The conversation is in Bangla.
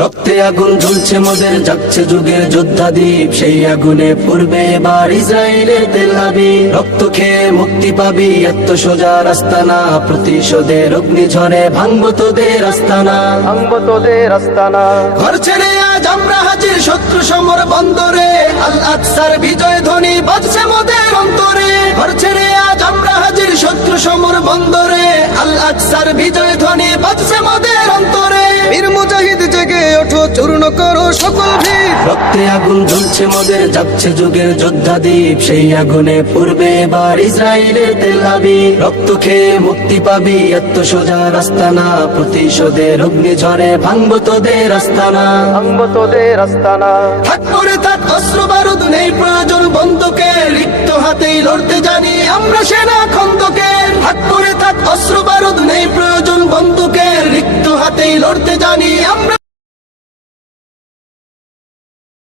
রক্তে আগুন ঝুলছে মোদের যাচ্ছে যুগের যোদ্ধা দ্বীপ সেই আগুনে পূর্বে এবার ইসরায়েলের তেলাবি রক্ত খেয়ে মুক্তি পাবি এত সোজা রাস্তা না প্রতিশোধের অগ্নিঝরে ভাঙবো তোদের আস্তানা। ভাঙবো তোদের আস্তানা। ঘর ছেড়ে আজ আমরা হাজির শত্রু সমর বন্দরে। আল আকসার বিজয় ধ্বনি বাজছে মোদের অন্তরে। ঘর ছেড়ে আজ আমরা হাজির শত্রু সমর বন্দরে। আল আকসার বিজয় ধ্বনি বাজছে মোদের অন্তরে। ওঠো চূর্ণ করো সকল ভিড় রক্তে আগুন জ্বলছে মোদের যাচ্ছে যুগের যোদ্ধা দ্বীপ সেই আগুনে পূর্বে এবার ইসরায়েলের তেলাবি রক্ত খেয়ে মুক্তি পাবি এত সোজা রাস্তা না প্রতিশোধের অগ্নিঝরে ভাঙবো তোদের আস্তানা। ভাঙবো তোদের আস্তানা। থাক পরে থাক অস্ত্র বারুদ নেই প্রয়োজন বন্ধুকে। লিপ্ত হাতেই লড়তে জানি আমরা সেনা।